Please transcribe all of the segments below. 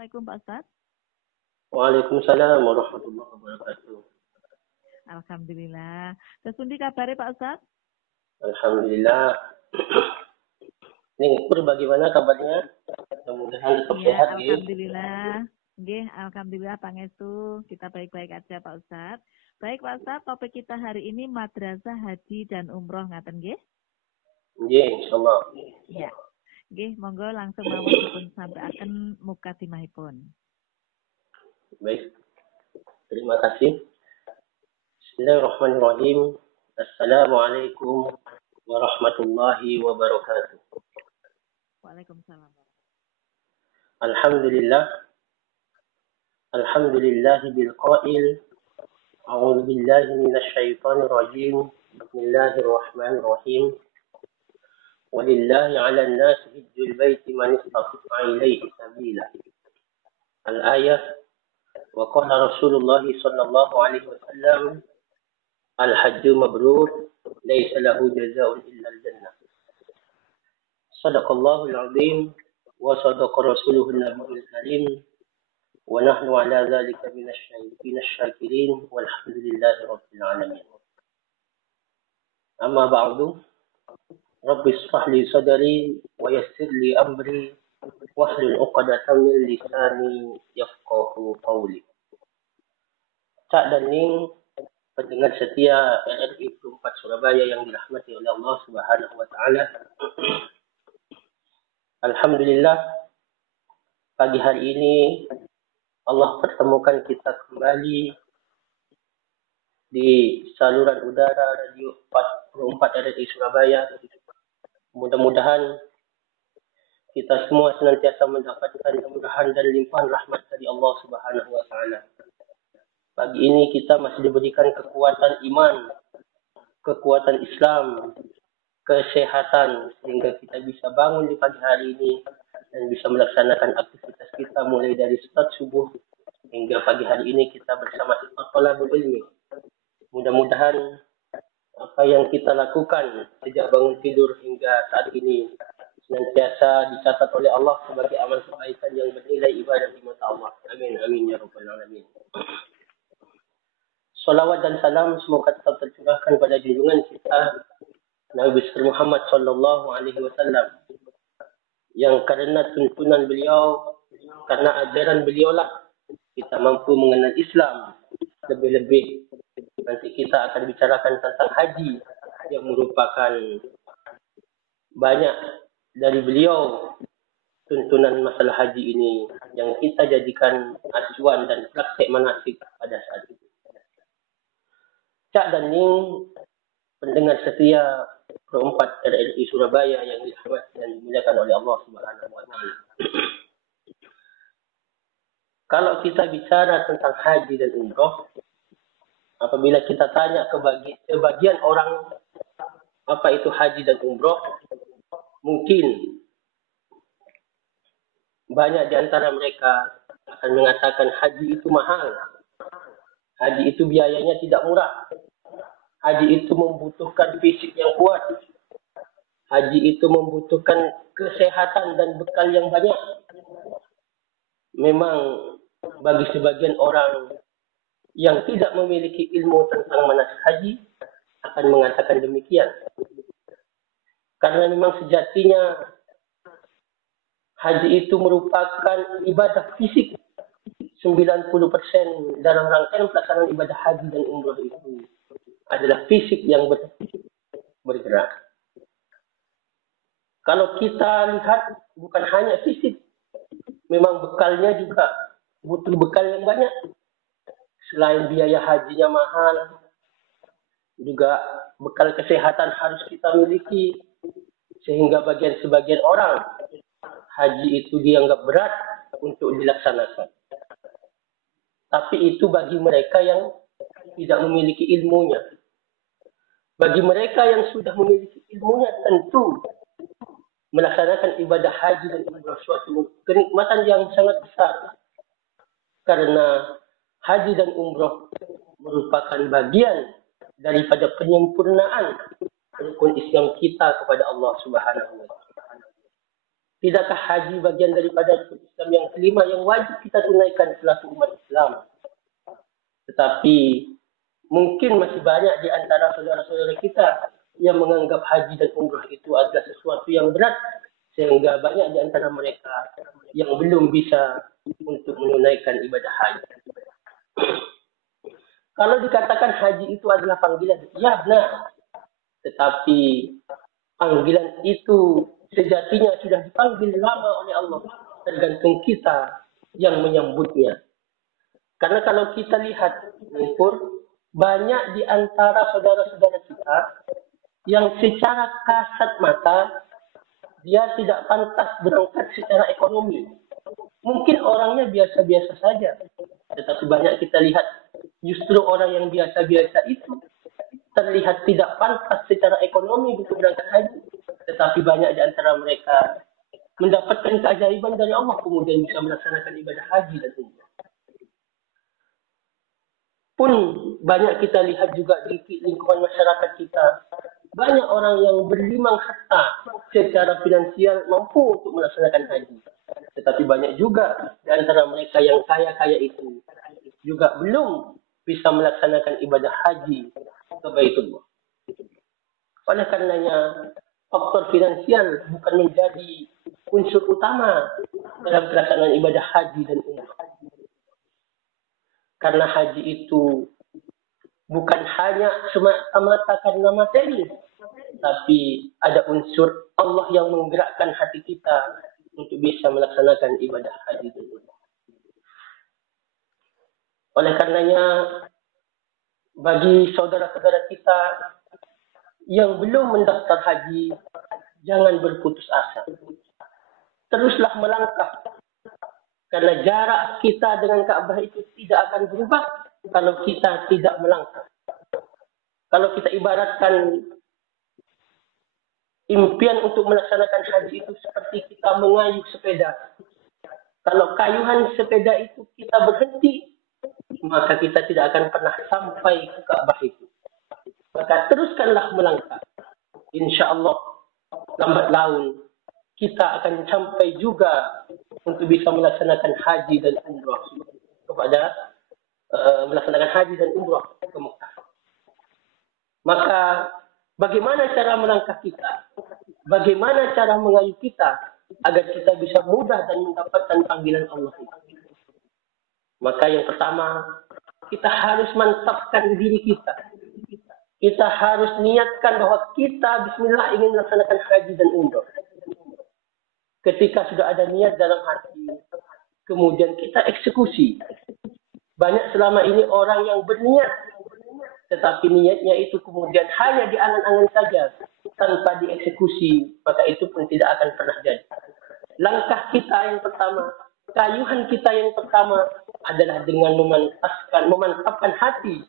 Assalamualaikum Pak Ustadz. Waalaikumsalam warahmatullahi wabarakatuh. Alhamdulillah. Sesundi kabare Pak Ustadz? Alhamdulillah. Nih, bagaimana kabarnya? Mudah-mudahan tetap sehat, alhamdulillah. Nggih, alhamdulillah pangestu. Kita baik-baik aja Pak Ustadz. Baik Pak Ustadz, topik kita hari ini madrasah haji dan umroh ngaten nggih? Nggih, insyaallah. Ya. Nggih, monggo langsung mawon dipun sampaikan mukadimahipun. Baik. Terima kasih. Bismillahirrahmanirrahim. Assalamualaikum warahmatullahi wabarakatuh. Waalaikumsalam. Alhamdulillah. Alhamdulillah bil qail. A'udzu billahi minasy syaithanir rajim. Bismillahirrahmanirrahim. Walillahi 'alan nasi hajjul baiti man istata'a ilaihi sabila. Al-ayah wa qala Rasulullah sallallahu alaihi wasallam al-hajju mabrur laysa lahu jazaa'un illa al-jannah. Sadaqallahul 'azim wa sadaqa rasuluhun nabiyul karim wa nahnu 'ala dzalika minasy syakirin walhamdulillahi rabbil alamin. Amma ba'du. Rabbi ishrah li sadri wa yassir li amri wahlul 'uqdatam min lisani yafqahu qawli. Cak dan Ning, pendengar setia RRI 4 Surabaya yang dirahmati oleh Allah Subhanahu wa taala. Alhamdulillah, pagi hari ini Allah pertemukan kita kembali di saluran udara Radio 44 RRI Surabaya. Mudah-mudahan kita semua senantiasa mendapatkan kemudahan dan limpahan rahmat dari Allah Subhanahu wa taala. Pagi ini kita masih diberikan kekuatan iman, kekuatan Islam, kesehatan sehingga kita bisa bangun di pagi hari ini dan bisa melaksanakan aktivitas kita mulai dari start subuh hingga pagi hari ini kita bersama talabul ilmi. Mudah-mudahan apa yang kita lakukan sejak bangun tidur hingga saat ini senantiasa dicatat oleh Allah sebagai amal kebaikan yang bernilai ibadah di mata Allah. Amin amin ya rabbal alamin. Salawat dan salam semoga tetap tercurahkan pada junjungan kita Nabi besar Muhammad sallallahu alaihi wasallam, yang karena tuntunan beliau, karena ajaran beliau lah kita mampu mengenal Islam. Lebih-lebih nanti kita akan bicarakan tentang haji yang merupakan banyak dari beliau tuntunan masalah haji ini yang kita jadikan acuan dan praktek manasik pada saat itu. Cak dan Ning, pendengar setia Pro 4 RRI Surabaya yang dirahmati dan dimuliakan oleh Allah Subhanahu wa taala. Kalau kita bicara tentang haji dan umroh, apabila kita tanya ke sebagian orang apa itu haji dan umroh, mungkin banyak di antara mereka akan mengatakan haji itu mahal. Haji itu biayanya tidak murah. Haji itu membutuhkan fisik yang kuat. Haji itu membutuhkan kesehatan dan bekal yang banyak. Memang bagi sebagian orang yang tidak memiliki ilmu tentang manasik haji akan mengatakan demikian. Karena memang sejatinya haji itu merupakan ibadah fisik. 90% dalam rangkaian pelaksanaan ibadah haji dan umroh itu adalah fisik yang bergerak. Kalau kita lihat bukan hanya fisik, memang bekalnya juga butuh bekal yang banyak. Selain biaya hajinya mahal, juga bekal kesehatan harus kita miliki, sehingga sebagian orang haji itu dianggap berat untuk dilaksanakan. Tapi itu bagi mereka yang tidak memiliki ilmunya. Bagi mereka yang sudah memiliki ilmunya, tentu melaksanakan ibadah haji dan umrah suatu kenikmatan yang sangat besar. Karena haji dan umrah merupakan bagian daripada penyempurnaan rukun Islam kita kepada Allah Subhanahu wa taala. Tidakkah haji bagian daripada rukun Islam yang kelima yang wajib kita tunaikan selaku umat Islam? Tetapi mungkin masih banyak di antara saudara-saudara kita yang menganggap haji dan umrah itu adalah sesuatu yang berat, sehingga banyak di antara mereka yang belum bisa untuk menunaikan ibadah haji. Kalau dikatakan haji itu adalah panggilan, ya benar. Tetapi panggilan itu sejatinya sudah dipanggil lama oleh Allah, tergantung kita yang menyambutnya. Karena kalau kita lihat, banyak di antara saudara-saudara kita yang secara kasat mata dia tidak pantas berangkat secara ekonomi. Mungkin orangnya biasa-biasa saja, tetapi banyak kita lihat justru orang yang biasa-biasa itu terlihat tidak pantas secara ekonomi untuk berangkat haji, tetapi banyak di antara mereka mendapatkan keajaiban dari Allah kemudian bisa melaksanakan ibadah haji dan umrah. Pun banyak kita lihat juga di lingkungan masyarakat kita, banyak orang yang berlimang harta secara finansial mampu untuk melaksanakan haji. Tetapi banyak juga di antara mereka yang kaya-kaya itu juga belum bisa melaksanakan ibadah haji ke Baitullah. Oleh karenanya, faktor finansial bukan menjadi unsur utama dalam pelaksanaan ibadah haji dan umrah. Karena haji itu bukan hanya semata-mata karena materi, tapi ada unsur Allah yang menggerakkan hati kita untuk bisa melaksanakan ibadah haji dan umrah. Oleh karenanya, bagi saudara-saudara kita yang belum mendaftar haji, jangan berputus asa. Teruslah melangkah. Karena jarak kita dengan Ka'bah itu tidak akan berubah kalau kita tidak melangkah. Kalau kita ibaratkan impian untuk melaksanakan haji itu seperti kita mengayuh sepeda. Kalau kayuhan sepeda itu kita berhenti, maka kita tidak akan pernah sampai ke Ka'bah itu. Maka teruskanlah melangkah. Insya Allah, lambat laun kita akan sampai juga untuk bisa melaksanakan haji dan umrah melaksanakan haji dan umrah ke Mekah. Maka bagaimana cara melangkah kita? Bagaimana cara mengayuh kita agar kita bisa mudah dan mendapatkan panggilan Allah itu? Maka yang pertama, kita harus mantapkan diri kita. Kita harus niatkan bahwa kita bismillah ingin melaksanakan haji dan umrah. Ketika sudah ada niat dalam hati, kemudian kita eksekusi. Banyak selama ini orang yang berniat, tetapi niatnya itu kemudian hanya di angan-angan saja, tanpa dieksekusi, maka itu pun tidak akan pernah jadi. Langkah kita yang pertama, kayuhan kita yang pertama adalah dengan memantapkan hati,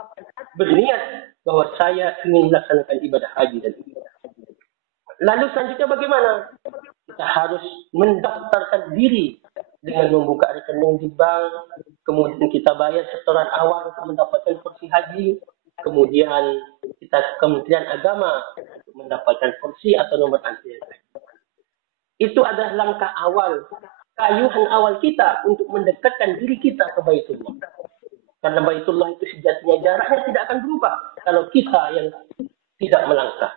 berniat bahwa saya ingin melaksanakan ibadah haji dan umrah. Lalu selanjutnya bagaimana? Kita harus mendaftarkan diri dengan membuka rekening di bank, kemudian kita bayar setoran awal untuk mendapatkan porsi haji, kemudian kita ke Kementerian Agama untuk mendapatkan porsi atau nomor antrian. Itu adalah langkah awal, kayuhan awal kita untuk mendekatkan diri kita ke Baitullah. Karena Baitullah itu sejatinya jaraknya tidak akan berubah kalau kita yang tidak melangkah.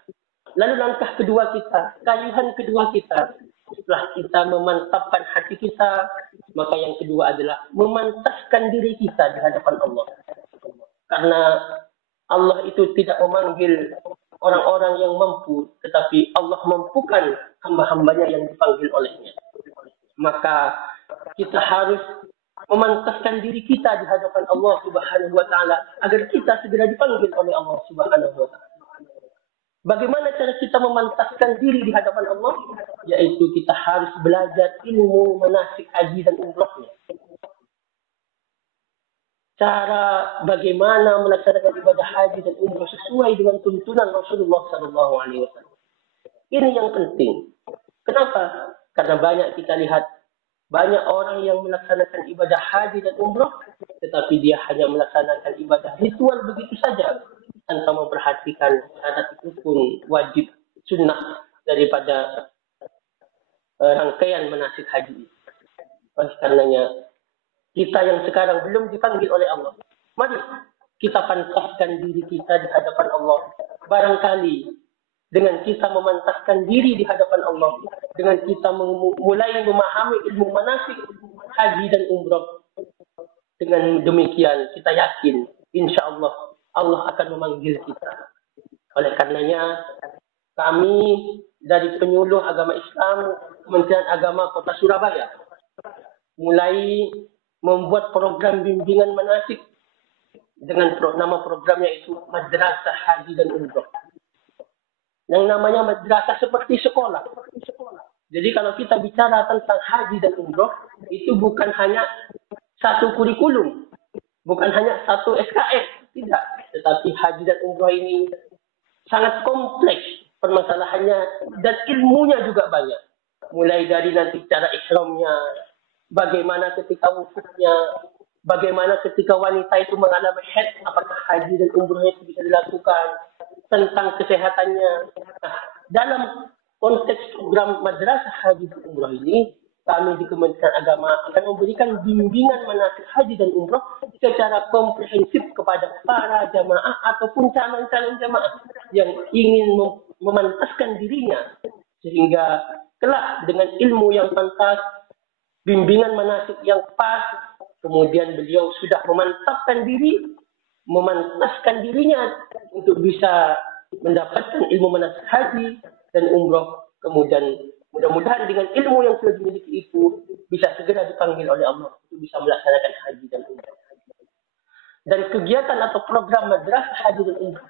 Lalu langkah kedua kita, kayuhan kedua kita, setelah kita memantapkan hati kita, maka yang kedua adalah memantaskan diri kita di hadapan Allah. Karena Allah itu tidak memanggil orang-orang yang mampu, tetapi Allah mampukan hamba-hambanya yang dipanggil olehnya. Maka kita harus memantaskan diri kita di hadapan Allah Subhanahu wa Ta'ala agar kita segera dipanggil oleh Allah Subhanahu wa Ta'ala. Bagaimana cara kita memantaskan diri di hadapan Allah? Yaitu kita harus belajar ilmu manasik haji dan umrahnya. Cara bagaimana melaksanakan ibadah haji dan umrah sesuai dengan tuntunan Rasulullah SAW. Ini yang penting. Kenapa? Karena banyak kita lihat, banyak orang yang melaksanakan ibadah haji dan umrah, tetapi dia hanya melaksanakan ibadah ritual begitu saja, tanpa memperhatikan syarat rukun wajib sunnah daripada rangkaian manasik haji. Oleh karenanya, kita yang sekarang belum dipanggil oleh Allah, mari kita pantaskan diri kita di hadapan Allah. Barangkali dengan kita memantaskan diri di hadapan Allah, dengan kita mulai memahami ilmu manasik haji dan umroh, dengan demikian kita yakin insya Allah Allah akan memanggil kita. Oleh karenanya kami dari penyuluh agama Islam Kementerian Agama Kota Surabaya mulai membuat program bimbingan manasik dengan nama programnya itu Madrasah Haji dan Umroh. Yang namanya madrasah seperti sekolah. Jadi kalau kita bicara tentang haji dan umroh, itu bukan hanya satu kurikulum, bukan hanya satu SKS, tidak. Tetapi haji dan umroh ini sangat kompleks permasalahannya dan ilmunya juga banyak. Mulai dari nanti cara ihramnya, bagaimana ketika wukufnya, bagaimana ketika wanita itu mengalami haid, apakah haji dan umrohnya itu bisa dilakukan, tentang kesehatannya. Nah, dalam konteks program madrasah haji dan umroh ini, kami di Kementerian Agama akan memberikan bimbingan manasik haji dan umroh secara komprehensif kepada para jamaah ataupun calon-calon jamaah yang ingin memantaskan dirinya sehingga kelak dengan ilmu yang pantas, bimbingan manasik yang pas, kemudian beliau sudah memantapkan diri, memantaskan dirinya untuk bisa mendapatkan ilmu manasik haji dan umroh. Kemudian mudah-mudahan dengan ilmu yang sudah dimiliki itu bisa segera dipanggil oleh Allah untuk bisa melaksanakan haji dan umroh. Dan kegiatan atau program madrasah haji dan umroh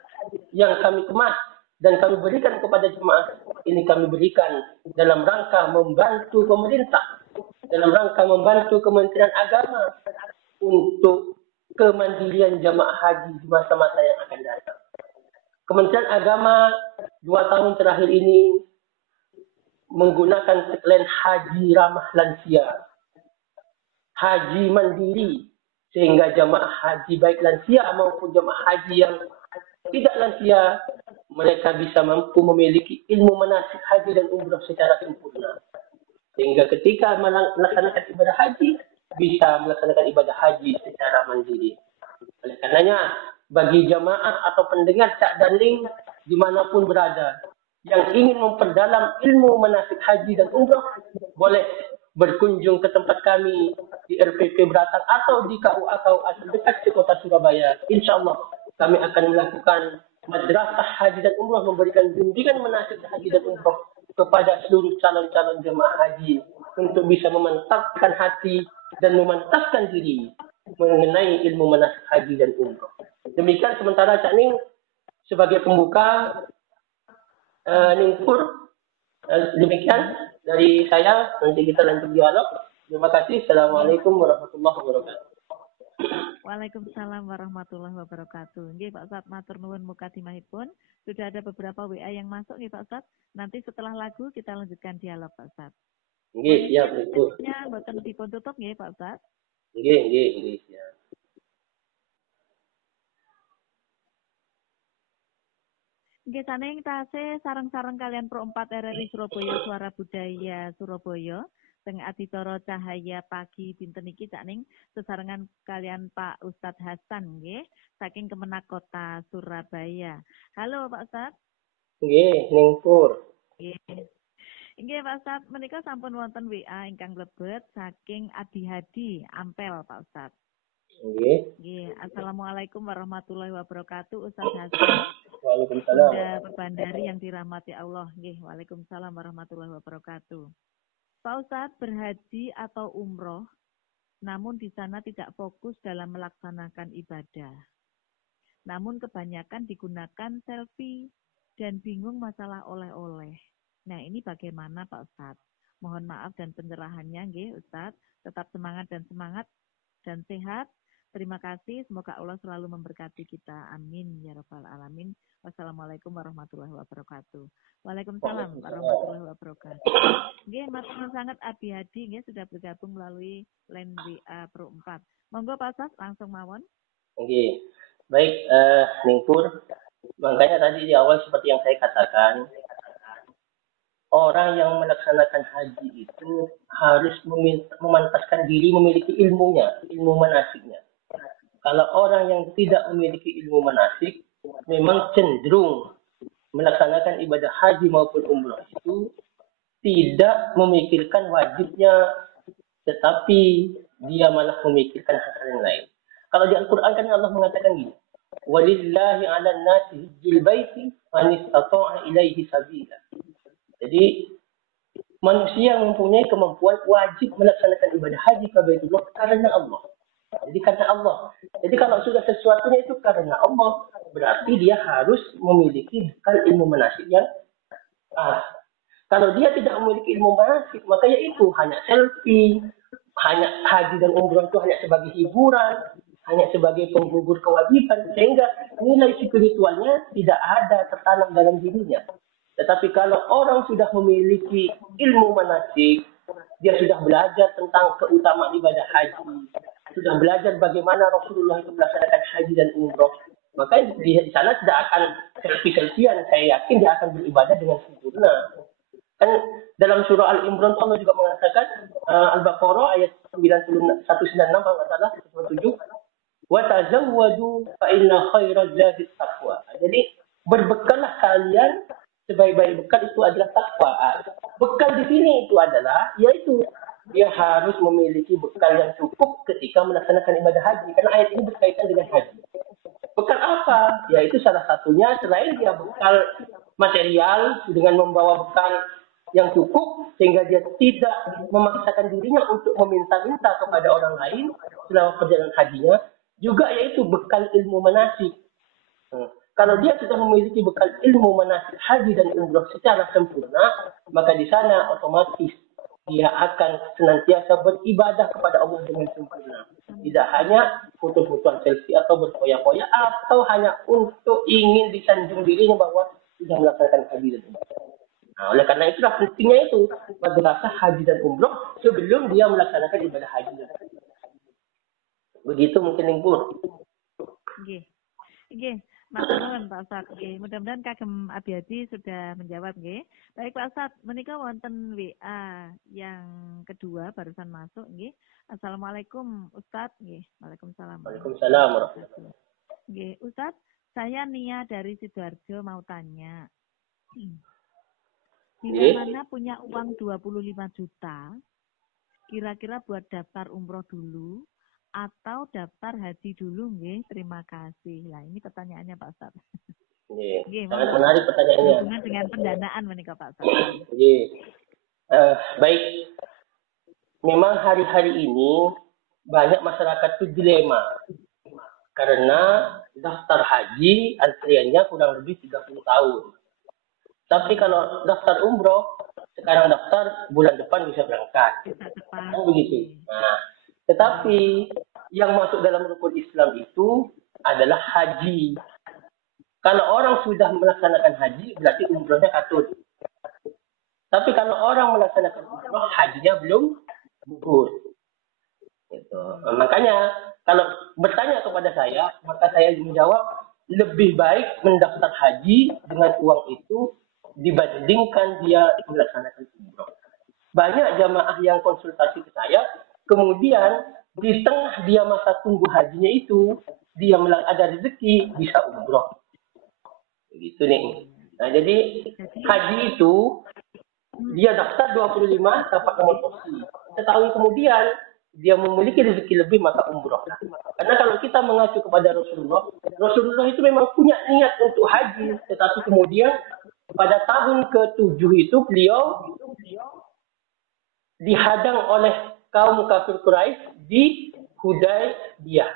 yang kami kemas dan kami berikan kepada jemaah ini kami berikan dalam rangka membantu pemerintah, dalam rangka membantu Kementerian Agama untuk kemandirian jamaah haji di masa-masa yang akan datang. Kementerian Agama 2 tahun terakhir ini menggunakan tagline haji ramah lansia, haji mandiri, sehingga jamaah haji baik lansia maupun jamaah haji yang tidak lansia mereka bisa mampu memiliki ilmu manasik haji dan umroh secara sempurna. Sehingga ketika melaksanakan ibadah haji, bisa melaksanakan ibadah haji secara mandiri. Oleh karenanya, bagi jamaah atau pendengar Cak Danling dimanapun berada, yang ingin memperdalam ilmu manasik haji dan umroh, boleh berkunjung ke tempat kami di RPP Beratang atau di KUA terdekat di Kota Surabaya. Insya Allah kami akan melakukan madrasah haji dan umroh, memberikan bimbingan manasik haji dan umroh kepada seluruh calon-calon jemaah haji untuk bisa memantapkan hati dan memantaskan diri mengenai ilmu manasik haji dan umroh. Demikian sementara Cak Ning sebagai pembuka. Ningpur, demikian dari saya. Nanti kita lanjut dialog. Terima kasih. Assalamualaikum warahmatullahi wabarakatuh. Waalaikumsalam warahmatullahi wabarakatuh. Nggih Pak Ustadz, matur nuwun mukadimahipun. Sudah ada beberapa WA yang masuk nggih Pak Ustadz. Nanti setelah lagu kita lanjutkan dialog Pak Ustadz. Nggih, siap Ningpur. Ya, mboten dipun tutup nggih Pak Ustadz. Nggih, siap. Nggih saning tasih sareng-sareng kalian Pro 4 RRI Surabaya Suara Budaya Surabaya teng adicara cahaya pagi dinten iki Cak Ning sesarengan kalian Pak Ustadz Hasan nggih saking Kemenak Kota Surabaya. Halo Pak Ustadz. Nggih, Ningpur. Nggih Pak Ustadz, menika sampun wonten WA ingkang mlebet saking Adi Hadi Ampel Pak Ustadz. Nggih, Assalamualaikum warahmatullahi wabarakatuh Ustadz Hasan. Waalaikumsalam. Bunda Perbandari yang dirahmati Allah. Nggih, Waalaikumsalam warahmatullahi wabarakatuh. Pak Ustadz, berhaji atau umroh, namun di sana tidak fokus dalam melaksanakan ibadah. Namun kebanyakan digunakan selfie dan bingung masalah oleh-oleh. Nah, ini bagaimana Pak Ustadz? Mohon maaf dan pencerahannya, nggih Ustadz. Tetap semangat dan sehat. Terima kasih, semoga Allah selalu memberkati kita. Amin ya rabbal alamin. Wassalamualaikum warahmatullahi wabarakatuh. Waalaikumsalam warahmatullahi wabarakatuh. Nggih, matur sangat Abi Hadi nggih sudah bergabung melalui line WA Pro 4. Monggo Pak Ustadz langsung mawon. Nggih. Baik, Ningpur. Makanya tadi di awal seperti yang saya katakan, orang yang melaksanakan haji itu harus memantaskan diri memiliki ilmunya, ilmu manasiknya. Kalau orang yang tidak memiliki ilmu manasik, memang cenderung melaksanakan ibadah haji maupun umrah itu tidak memikirkan wajibnya, tetapi dia malah memikirkan hal yang lain. Kalau di Al-Quran kan Allah mengatakan gini, walillahi 'alan nasi hajjul baiti man istata'a ilaihi sabila. Jadi manusia yang mempunyai kemampuan wajib melaksanakan ibadah haji ke Baitullah karena Allah. Jadi karena Allah. Jadi kalau sudah sesuatunya itu karena Allah, berarti dia harus memiliki bekal ilmu manasik yang kalau dia tidak memiliki ilmu manasik, maka ya itu hanya selfie, hanya haji dan umrah itu hanya sebagai hiburan, hanya sebagai penggugur kewajiban, sehingga nilai spiritualnya tidak ada tertanam dalam dirinya. Tetapi kalau orang sudah memiliki ilmu manasik, dia sudah belajar tentang keutamaan ibadah haji, sudah belajar bagaimana Rasulullah itu melaksanakan haji dan umrah, maka di sana tidak akan selfie-selfian. Saya yakin dia akan beribadah dengan sempurna. Kan dalam surah Al-Imran Allah juga mengatakan Al-Baqarah ayat 196 kalau nggak salah 97, wa tazawwadu fa inna khairaz zadi taqwa. Jadi berbekallah kalian, sebaik-baik bekal itu adalah takwa. Bekal di sini itu adalah yaitu dia harus memiliki bekal yang cukup ketika melaksanakan ibadah haji, karena ayat ini berkaitan dengan haji. Bekal apa? Yaitu salah satunya selain dia bekal material dengan membawa bekal yang cukup sehingga dia tidak memaksakan dirinya untuk meminta-minta kepada orang lain selama perjalanan hajinya, juga yaitu bekal ilmu manasik. Kalau dia sudah memiliki bekal ilmu manasik haji dan umrah secara sempurna, maka di sana otomatis dia akan senantiasa beribadah kepada Allah dengan sempurna. Tidak hanya foto-fotoan selfie atau berfoya-foya atau hanya untuk ingin disanjung dirinya bahwa sudah melaksanakan haji dan umrah. Nah, oleh karena itulah pentingnya itu madrasah haji dan umrah sebelum dia melaksanakan ibadah haji dan umrah. Begitu mungkin Lingkur. Nggih. Nggih. Matur nuwun Pak Ustaz. Nggih, mudah-mudahan kagem Abiyadi sudah menjawab nggih. Baik Pak Ustaz, menika wonten WA yang kedua barusan masuk nggih. Assalamualaikum Ustaz nggih. Waalaikumsalam. Waalaikumsalam warahmatullahi. Nggih, Ustaz, saya Nia dari Sidoarjo mau tanya. Bila mana punya uang 25 juta, kira-kira buat daftar umroh dulu atau daftar haji dulu nggih? Terima kasih. Lah ini pertanyaannya Pak Ustaz. Nggih, sangat menarik pertanyaannya. Hubungan dengan pendanaan menika Pak Ustaz. Nggih. Baik. Memang hari-hari ini banyak masyarakat itu dilema. Karena daftar haji antriannya kurang lebih 30 tahun. Tapi kalau daftar umroh, sekarang daftar bulan depan bisa berangkat. Kan begitu. Nah, tetapi yang masuk dalam rukun Islam itu adalah haji. Kalau orang sudah melaksanakan haji, berarti umrohnya katut. Tapi kalau orang melaksanakan umroh, hajinya belum gugur. Gitu. Makanya kalau bertanya kepada saya, maka saya menjawab lebih baik mendaftar haji dengan uang itu dibandingkan dia melaksanakan umroh. Banyak jamaah yang konsultasi ke saya, kemudian di tengah dia masa tunggu hajinya itu, dia ada rezeki bisa umroh. Begitu nih. Nah, jadi haji itu dia daftar 25 dapat nomor posisi. Setahun kemudian dia memiliki rezeki lebih maka umroh. Karena kalau kita mengacu kepada Rasulullah itu memang punya niat untuk haji, tetapi kemudian pada tahun ke-7 itu beliau dihadang oleh kaum kafir Quraisy di Hudaybiyah.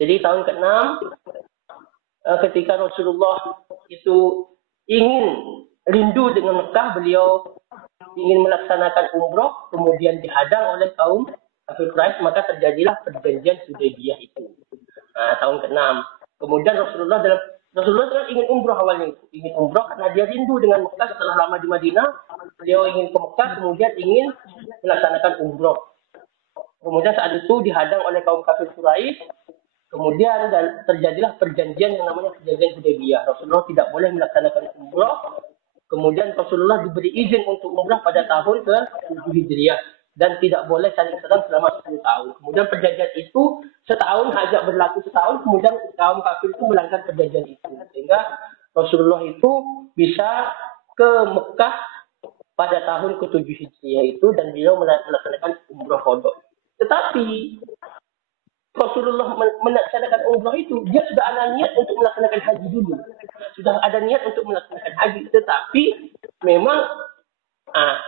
Jadi tahun ke-6 ketika Rasulullah itu ingin rindu dengan Mekah, beliau ingin melaksanakan umroh, kemudian dihadang oleh kaum kafir Quraisy, maka terjadilah perjanjian Hudaybiyah itu. Nah, tahun ke-6. Kemudian Rasulullah ingin umroh awalnya itu. Ingin umroh karena dia rindu dengan Mekah setelah lama di Madinah. Beliau ingin ke Mekah, kemudian ingin melaksanakan umroh. Kemudian saat itu dihadang oleh kaum kafir Quraisy. Kemudian terjadilah perjanjian yang namanya perjanjian Hudaybiyah. Rasulullah tidak boleh melaksanakan umroh Kemudian Rasulullah diberi izin untuk umrah pada tahun ke-7 Hijriah dan tidak boleh saling serang selama 10 tahun. Kemudian perjanjian itu setahun, hajat berlaku setahun, kemudian kaum kafir itu melanggar perjanjian itu. Sehingga Rasulullah itu bisa ke Mekah pada tahun ke-7 Hijriah itu dan beliau melaksanakan umrah qadha. Tetapi Rasulullah melaksanakan umrah itu, dia sudah ada niat untuk melaksanakan haji dulu. Sudah ada niat untuk melaksanakan haji. Tetapi memang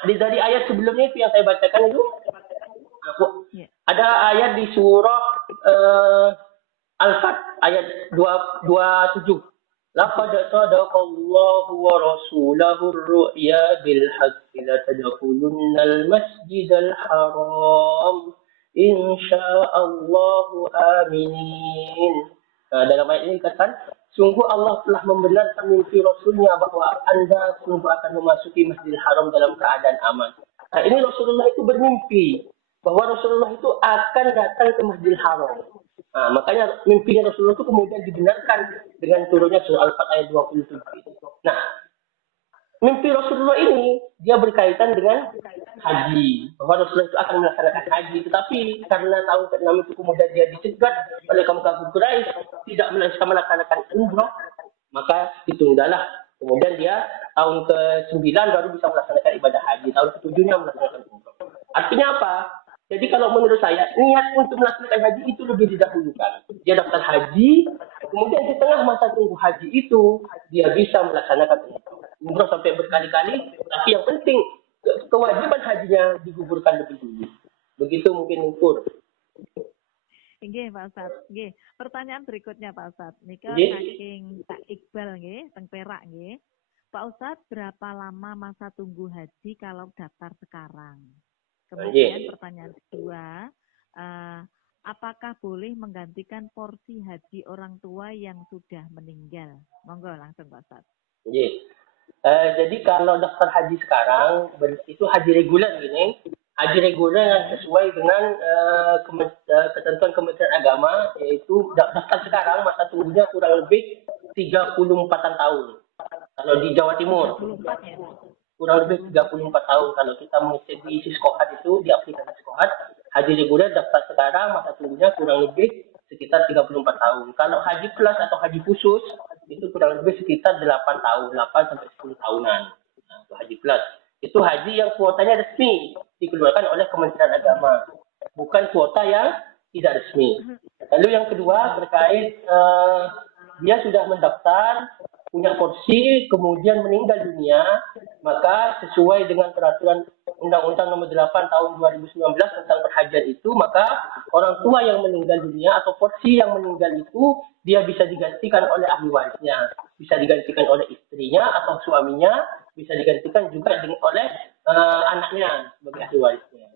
dari ayat sebelumnya itu yang saya bacakan itu, ada ayat di surah Al-Fat ayat 27. Laqad sadaqallahu wa rasulahu ar-ru'ya bil haqqi la tadkhulunnal masjidal haram insyaallahu aminin. Dalam ayat ini dikatakan, sungguh Allah telah membenarkan mimpi Rasulnya bahwa Anda sungguh akan memasuki Masjidil Haram dalam keadaan aman. Nah, ini Rasulullah itu bermimpi bahwa Rasulullah itu akan datang ke Masjidil Haram. Nah, makanya mimpinya Rasulullah itu kemudian dibenarkan dengan turunnya surah Al-Fat ayat 27. Nah, mimpi Rasulullah ini dia berkaitan dengan haji, bahwa Rasulullah itu akan melaksanakan haji, tetapi karena tahun ke-6 itu kemudian dia dicegat oleh kaum kafir Quraisy tidak bisa melaksanakan umrah, maka ditundalah. Kemudian dia tahun ke-9 baru bisa melaksanakan ibadah haji, tahun ke-7-nya melaksanakan umrah. Artinya apa? Jadi kalau menurut saya, niat untuk melaksanakan haji itu lebih didahulukan. Dia daftar haji, kemudian di tengah masa tunggu haji itu, dia bisa melaksanakan umrah sampai berkali-kali. Tapi yang penting, kewajiban hajinya digugurkan lebih dulu. Begitu mungkin ukur. Nggih, Pak Ustaz. Nggih, pertanyaan berikutnya Pak Ustaz. Nika saking Pak Iqbal nggih, teng Perak nggih. Pak Ustaz, berapa lama masa tunggu haji kalau daftar sekarang? Kemudian pertanyaan kedua, apakah boleh menggantikan porsi haji orang tua yang sudah meninggal? Monggo langsung Pak Ustaz. Jadi kalau daftar haji sekarang, itu haji reguler gini. Haji reguler yang sesuai dengan ketentuan Kementerian Agama, yaitu daftar sekarang masa tunggunya kurang lebih 34 tahun. Kalau di Jawa Timur. Kurang lebih 34 tahun. Kalau kita mengecek di Siskohat itu, di aplikasi Siskohat, haji reguler daftar sekarang, masa tunggunya kurang lebih sekitar 34 tahun. Kalau haji plus atau haji khusus, itu kurang lebih sekitar 8 tahun, 8 sampai 10 tahunan. Nah, itu haji plus. Itu haji yang kuotanya resmi, dikeluarkan oleh Kementerian Agama. Bukan kuota yang tidak resmi. Lalu yang kedua, terkait dia sudah mendaftar, punya porsi, kemudian meninggal dunia, maka sesuai dengan peraturan Undang-Undang Nomor 8 Tahun 2019 tentang perhajian itu, maka orang tua yang meninggal dunia atau porsi yang meninggal itu, dia bisa digantikan oleh ahli warisnya, bisa digantikan oleh istrinya atau suaminya, bisa digantikan juga oleh anaknya sebagai ahli warisnya.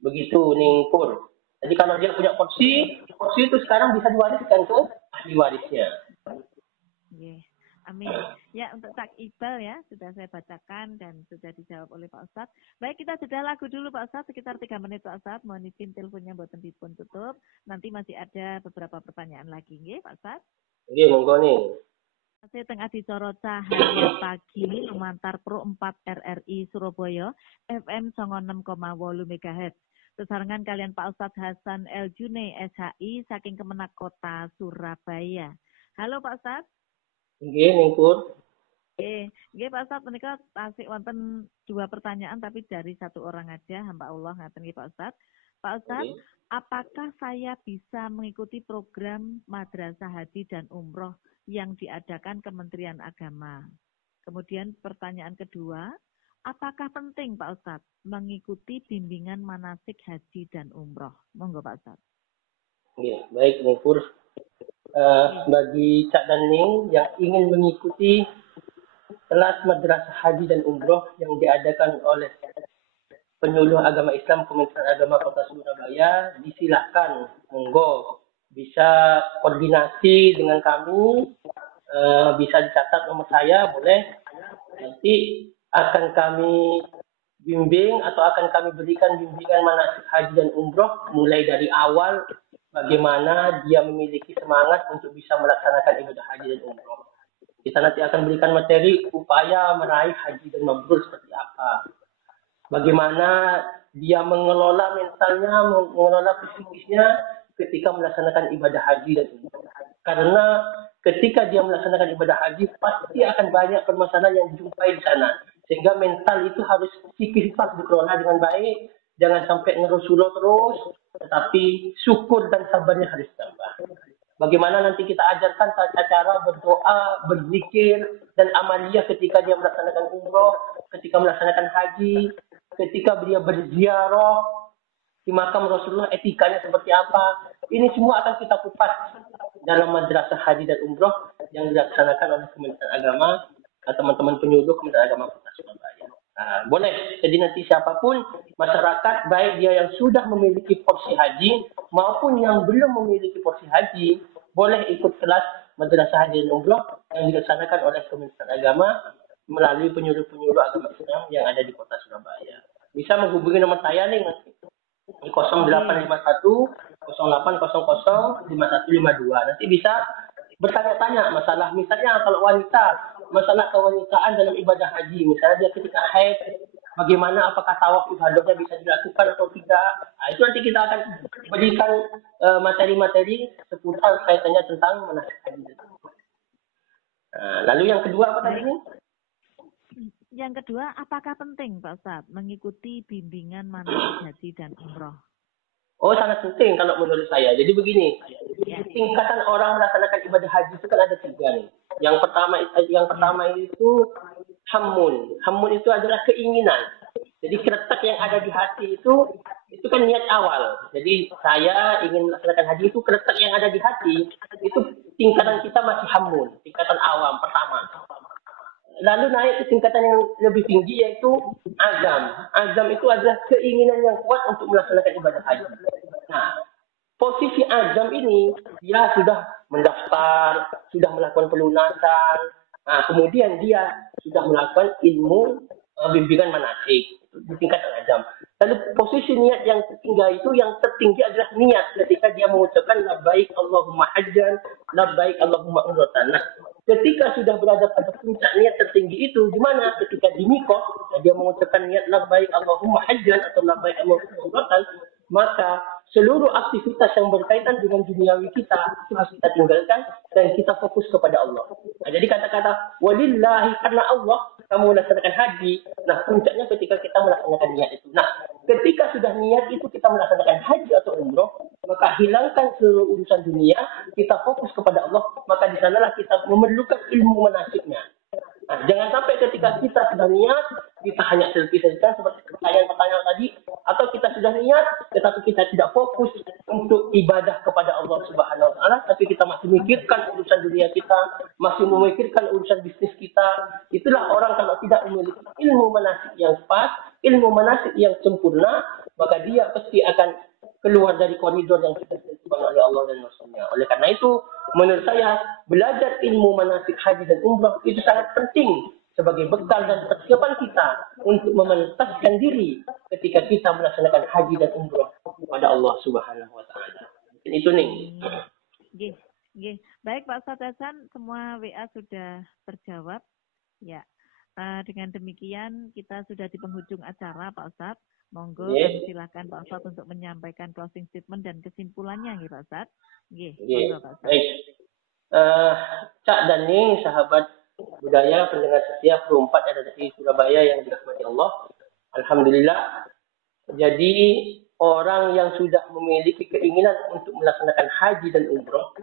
Begitu, Ningpur. Jadi kalau dia punya porsi itu sekarang bisa diwariskan ke ahli warisnya. Yeah. Amin. Ya, untuk Cak Iqbal ya, sudah saya bacakan dan sudah dijawab oleh Pak Ustadz. Baik, kita sudah lagu dulu Pak Ustadz, sekitar 3 menit Pak Ustadz. Mohon izin teleponnya buatan dipun tutup. Nanti masih ada beberapa pertanyaan lagi, nggih Pak Ustadz? Nggih, monggo nih. Saya tengah dicara Cahaya Pagi, Lumantar Pro 4 RRI Surabaya, FM 96,8 MHz. Sesarengan kalian Pak Ustadz Hasan El Junai SHI, saking Kemenak Kota Surabaya. Halo Pak Ustadz. Nggih, Ningpur. Nggih Pak Ustadz, menika tasik wonten 2 pertanyaan tapi dari 1 orang aja, hamba Allah ngaten nggih Pak Ustadz. Pak Ustadz, apakah saya bisa mengikuti program Madrasah Haji dan Umroh yang diadakan Kementerian Agama? Kemudian pertanyaan kedua, apakah penting Pak Ustadz mengikuti bimbingan manasik haji dan umroh? Monggo Pak Ustadz. Nggih, baik Ningpur. Bagi Cak dan Ning yang ingin mengikuti kelas Madrasah Haji dan Umroh yang diadakan oleh Penyuluh Agama Islam Kementerian Agama Kota Surabaya, disilahkan, monggo bisa koordinasi dengan kami, bisa dicatat nomor saya, boleh. Nanti akan kami bimbing atau akan kami berikan bimbingan manasik haji dan umroh mulai dari awal, bagaimana dia memiliki semangat untuk bisa melaksanakan ibadah haji dan umroh. Kita nanti akan berikan materi upaya meraih haji dan mabrur seperti apa. Bagaimana dia mengelola mentalnya, mengelola psikisnya ketika melaksanakan ibadah haji dan umroh. Karena ketika dia melaksanakan ibadah haji, pasti akan banyak permasalahan yang dijumpai di sana. Sehingga mental itu harus psikis harus dikelola dengan baik. Jangan sampai ngerusulo terus, tetapi syukur dan sabarnya harus tambah. Bagaimana nanti kita ajarkan tata cara berdoa, berzikir, dan amaliyah ketika dia melaksanakan umroh, ketika melaksanakan haji, ketika dia berziarah di makam Rasulullah, etikanya seperti apa. Ini semua akan kita kupas dalam madrasah haji dan umroh yang dilaksanakan oleh Kementerian Agama, teman-teman penyuluh Kementerian Agama Kota Surabaya. Nah, boleh. Jadi nanti siapapun masyarakat, baik dia yang sudah memiliki porsi haji maupun yang belum memiliki porsi haji, boleh ikut kelas madrasah haji dan umroh yang dilaksanakan oleh Kementerian Agama melalui penyuluh-penyuluh agama Islam yang ada di Kota Surabaya. Bisa menghubungi nomor saya nih 0851 0800 5152. Nanti bisa bertanya-tanya masalah, misalnya kalau wanita, masalah kewanitaan dalam ibadah haji, misalnya dia ketika haid, bagaimana, apakah tawaf ifadahnya bisa dilakukan atau tidak. Nah, itu nanti kita akan berikan materi-materi seputar kaitannya tentang manasik haji. Nah, lalu yang kedua apa tadi? Yang kedua, apakah penting Pak Ustadz mengikuti bimbingan manasik haji dan umroh? Oh, sangat penting kalau menurut saya. Jadi begini, tingkatan orang melaksanakan ibadah haji itu kan ada 3 nih. Yang pertama itu hamun. Hamun itu adalah keinginan. Jadi kretek yang ada di hati itu kan niat awal. Jadi saya ingin melaksanakan haji, itu kretek yang ada di hati, itu tingkatan kita masih hamun, tingkatan awam pertama. Lalu naik ke tingkatan yang lebih tinggi, yaitu azam. Azam itu adalah keinginan yang kuat untuk melaksanakan ibadah haji. Nah, posisi azam ini dia sudah mendaftar, sudah melakukan pelunasan. Nah, kemudian dia sudah melakukan ilmu bimbingan manasik di tingkat azam. Lalu posisi niat yang tertinggi adalah niat ketika dia mengucapkan labbaik Allahumma hajjan, labbaik Allahumma umratan. Nah, ketika sudah berada pada puncak niat tertinggi itu, di mana ketika di miqat dia mengucapkan niat labbaik Allahumma hajjan atau labbaik Allahumma umratan, maka seluruh aktivitas yang berkaitan dengan duniawi kita itu harus kita tinggalkan dan kita fokus kepada Allah. Nah, jadi kata-kata walillahi, karena Allah kamu melaksanakan haji. Nah, puncaknya ketika kita melaksanakan niat itu. Nah, ketika sudah niat itu kita melaksanakan haji atau umroh, maka hilangkan seluruh urusan dunia, kita fokus kepada Allah, maka di sanalah kita memerlukan ilmu manasiknya. Nah, jangan sampai ketika kita sudah niat, kita hanya selfie-selfie seperti pertanyaan-pertanyaan tadi, atau kita sudah niat, tetapi kita tidak fokus untuk ibadah kepada Allah Subhanahu Wa Taala, tapi kita masih memikirkan urusan dunia kita, masih memikirkan urusan bisnis kita. Itulah orang kalau tidak memiliki ilmu manasik yang pas, ilmu manasik yang sempurna, maka dia pasti akan keluar dari koridor yang sudah ditentukan oleh Allah dan Rasulnya. Oleh karena itu, menurut saya, belajar ilmu manasik haji dan umrah itu sangat penting sebagai bekal dan persiapan kita untuk memantaskan diri ketika kita melaksanakan haji dan umrah kepada Allah Subhanahu Wa Taala. Itu nih. Gih. Baik Pak Ustadz Hasan, semua WA sudah terjawab. Ya. Dengan demikian kita sudah di penghujung acara Pak Ustadz. Monggo kami silakan Pak Ustadz untuk menyampaikan closing statement dan kesimpulannya nggih Pak Ustadz. Nggih, monggo Pak Ustadz. Baik. Cak dan Ning, sahabat budaya pendengar setia Pro 4 ada di Surabaya yang dirahmati Allah. Alhamdulillah. Jadi orang yang sudah memiliki keinginan untuk melaksanakan haji dan umroh,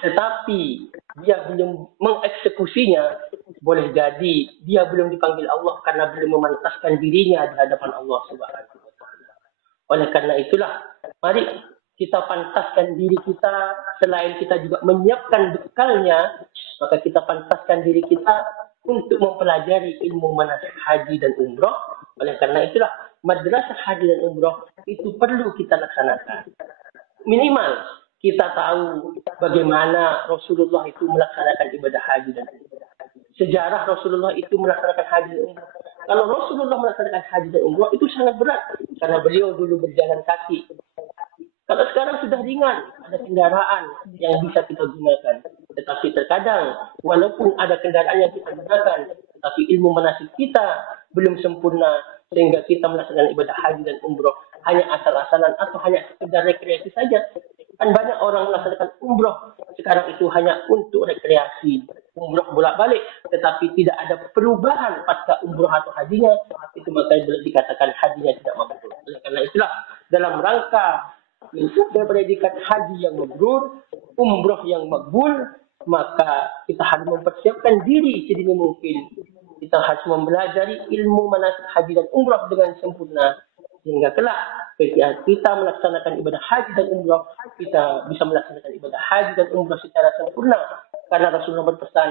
tetapi dia belum mengeksekusinya, boleh jadi dia belum dipanggil Allah karena belum memantaskan dirinya di hadapan Allah Subhanahu Wa Taala. Oleh karena itulah, mari kita pantaskan diri kita, selain kita juga menyiapkan bekalnya, maka kita pantaskan diri kita untuk mempelajari ilmu manasik haji dan umroh. Oleh karena itulah, madrasah haji dan umroh itu perlu kita laksanakan. Minimal kita tahu bagaimana Rasulullah itu melaksanakan ibadah haji dan umroh. Sejarah Rasulullah itu melaksanakan haji dan umroh. Kalau Rasulullah melaksanakan haji dan umroh itu sangat berat, karena beliau dulu berjalan kaki. Kalau sekarang sudah ringan, ada kendaraan yang bisa kita gunakan. Tetapi terkadang, walaupun ada kendaraan yang kita gunakan, tetapi ilmu manasik kita belum sempurna, sehingga kita melaksanakan ibadah haji dan umroh hanya asal-asalan atau hanya sekedar rekreasi saja. Kan banyak orang melaksanakan umroh sekarang itu hanya untuk rekreasi, umroh bolak-balik, tetapi tidak ada perubahan pasca umroh atau hajinya, itu maka dikatakan hajinya tidak mabrur. Oleh karena itulah, dalam rangka mencapai predikat haji yang mabrur, umroh yang makbul, maka kita harus mempersiapkan diri sedini mungkin. Kita harus mempelajari ilmu manasik haji dan umroh dengan sempurna, sehingga kelak ketika kita melaksanakan ibadah haji dan umroh, kita bisa melaksanakan ibadah haji dan umroh secara sempurna. Karena Rasulullah berpesan,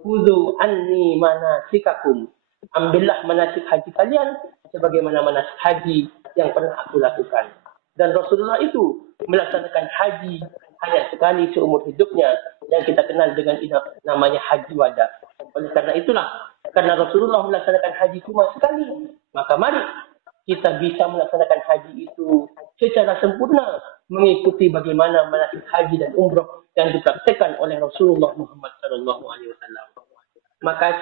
"Khudhu anni manasikakum." Ambillah manasik haji kalian sebagaimana manasik haji yang pernah aku lakukan. Dan Rasulullah itu melaksanakan haji hanya sekali seumur hidupnya, yang kita kenal dengan namanya haji wada. Oleh karena itulah, karena Rasulullah melaksanakan haji cuma sekali, maka mari kita bisa melaksanakan haji itu secara sempurna, mengikuti bagaimana manasik haji dan umroh yang dipraktekkan oleh Rasulullah Muhammad SAW. Maka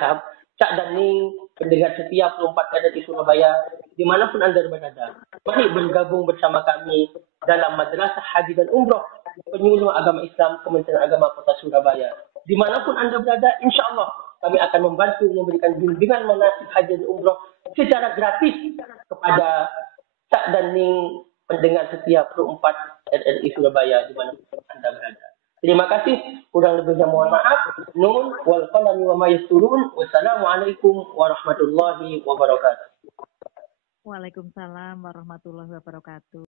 Cak dan Ning, pendengar setia 24 RRI Surabaya, dimanapun Anda berada, mari bergabung bersama kami dalam Madrasah Haji dan Umroh Penyuluh Agama Islam Kementerian Agama Kota Surabaya. Dimanapun Anda berada, insya Allah kami akan membantu memberikan bimbingan manasik haji dan umroh secara gratis kepada Cak dan Ning, pendengar setia 24 RRI Surabaya, dimanapun Anda berada. Terima kasih. Kurang lebihnya mohon maaf. Nun wal qalami wa ma yasturun. Wassalamualaikum warahmatullahi wabarakatuh. Waalaikumsalam warahmatullahi wabarakatuh.